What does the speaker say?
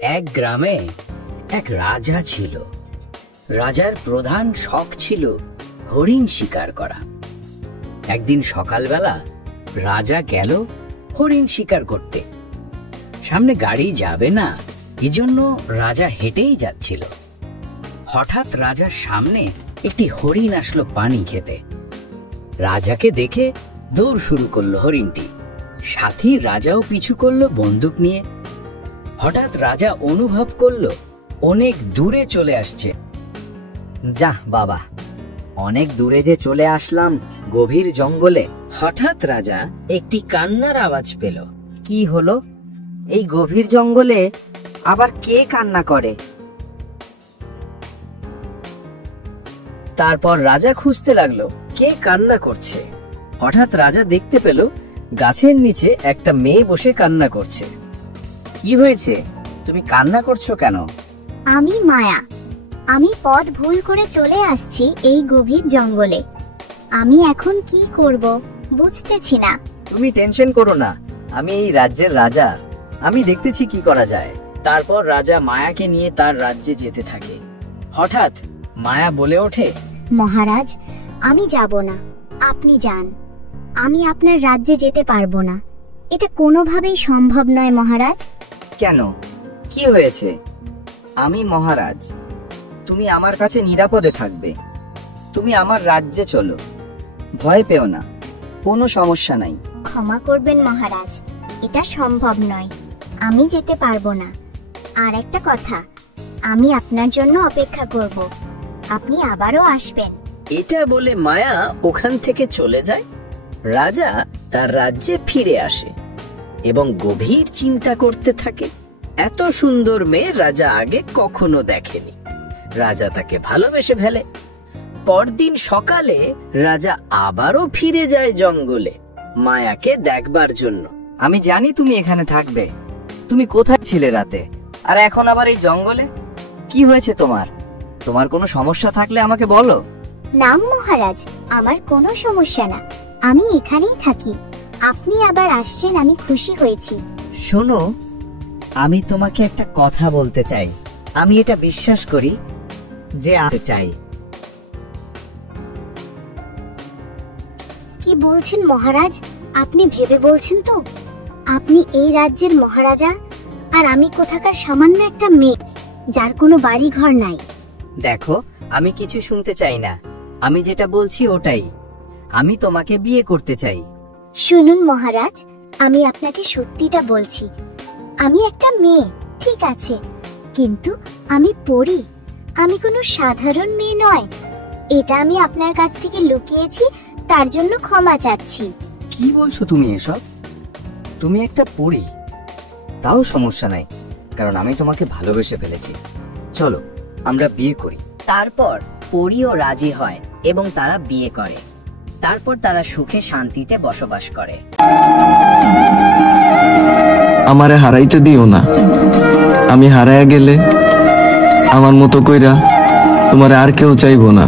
এক গ্রামে এক রাজা ছিল। রাজার প্রধান শখ ছিল হরিণ শিকার করা। একদিন সকালবেলা রাজা গেল হরিণ শিকার করতে। সামনে গাড়ি যাবে না, এজন্য রাজা হেঁটেই যাচ্ছিল। হঠাৎ রাজার সামনে একটি হরিণ আসলো পানি খেতে। রাজাকে দেখে দৌড় শুরু করলো হরিণটি। সাথী রাজাও পিছু করলো বন্দুক নিয়ে। হঠাৎ রাজা অনুভব করলো অনেক দূরে চলে আসছে। যাহ বাবা, অনেক দূরে যে চলে আসলাম, গভীর জঙ্গলে। হঠাৎ রাজা একটি কান্নার আওয়াজ পেল। কি হলো? এই গভীর জঙ্গলে আবার কে কান্না করে? তারপর রাজা খুঁজতে লাগলো কে কান্না করছে। হঠাৎ রাজা দেখতে পেল গাছের নিচে একটা মেয়ে বসে কান্না করছে। কি হয়েছে? তুমি কান্না করছো কেন? আমি মায়া। আমি পথ ভুল করে চলে আসছি এই গভীর জঙ্গলে। আমি এখন কি করব বুঝতেছি না। তুমি টেনশন করো না, আমি এই রাজ্যের রাজা। আমি দেখতেছি কি করা যায়। তারপর রাজা মায়াকে নিয়ে তার রাজ্যে যেতে থাকে। হঠাৎ মায়া বলে ওঠে, মহারাজ, আমি যাব না, আপনি যান। আমি আপনার রাজ্যে যেতে পারবো না। এটা কোনোভাবেই সম্ভব নয় মহারাজ। কেন? কি হয়েছে? আমি মহারাজ, তুমি আমার কাছে নিরাপদে থাকবে। তুমি আমার রাজ্যে চলো, ভয় পেও না, কোনো সমস্যা নাই। ক্ষমা করবেন মহারাজ, এটা সম্ভব নয়। আমি যেতে পারবো না। আর একটা কথা, আমি আপনার জন্য অপেক্ষা করব। আপনি আবারও আসবেন। এটা বলে মায়া ওখান থেকে চলে যায়। রাজা তার রাজ্যে ফিরে আসে এবং গভীর চিন্তা করতে থাকে। এত সুন্দর মেয়ে রাজা আগে কখনো দেখেনি। রাজা তাকে ভালোবেসে ফেলে। পরদিন সকালে রাজা আবারও ফিরে যায় জঙ্গলে মায়াকে দেখবার জন্য। আমি জানি তুমি এখানে থাকবে। তুমি কোথায় ছিলে রাতে, আর এখন আবার এই জঙ্গলে? কি হয়েছে তোমার? তোমার কোনো সমস্যা থাকলে আমাকে বলো। না মহারাজ, আমার কোনো সমস্যা না। আমি এখানেই থাকি। আপনি আবার আসছেন, আমি খুশি হয়েছি। শোনো, আমি তোমাকে একটা কথা বলতে চাই। আমি এটা বিশ্বাস করি যে আমি চাই। কি বলছেন মহারাজ? আপনি ভেবে বলছেন তো? আপনি এই রাজ্যের মহারাজা, আর আমি কোথাকার সামান্য একটা মেয়ে যার কোনো বাড়ি ঘর নাই। দেখো, আমি কিছু শুনতে চাই না। আমি যেটা বলছি ওটাই। আমি তোমাকে বিয়ে করতে চাই। শুনুন মহারাজ, আমি আপনাকে সত্যিটা বলছি। আমি একটা মেয়ে, ঠিক আছে, কিন্তু আমি পড়ি। আমি কোনো সাধারণ মেয়ে নয়। এটা আমি আপনার কাছ থেকে লুকিয়েছি, তার জন্য ক্ষমা চাচ্ছি। কি বলছো তুমি এসব? তুমি একটা পরী? তাও সমস্যা নাই, কারণ আমি তোমাকে ভালোবেসে ফেলেছি। চলো আমরা বিয়ে করি। তারপর পরীও রাজি হয় এবং তারা বিয়ে করে। তারপর তারা সুখে শান্তিতে বসবাস করে। আমারে হারাইতে দিও না। আমি হারায়া গেলে আমার মতো কইরা তোমারে আর কেউ চাইবো না।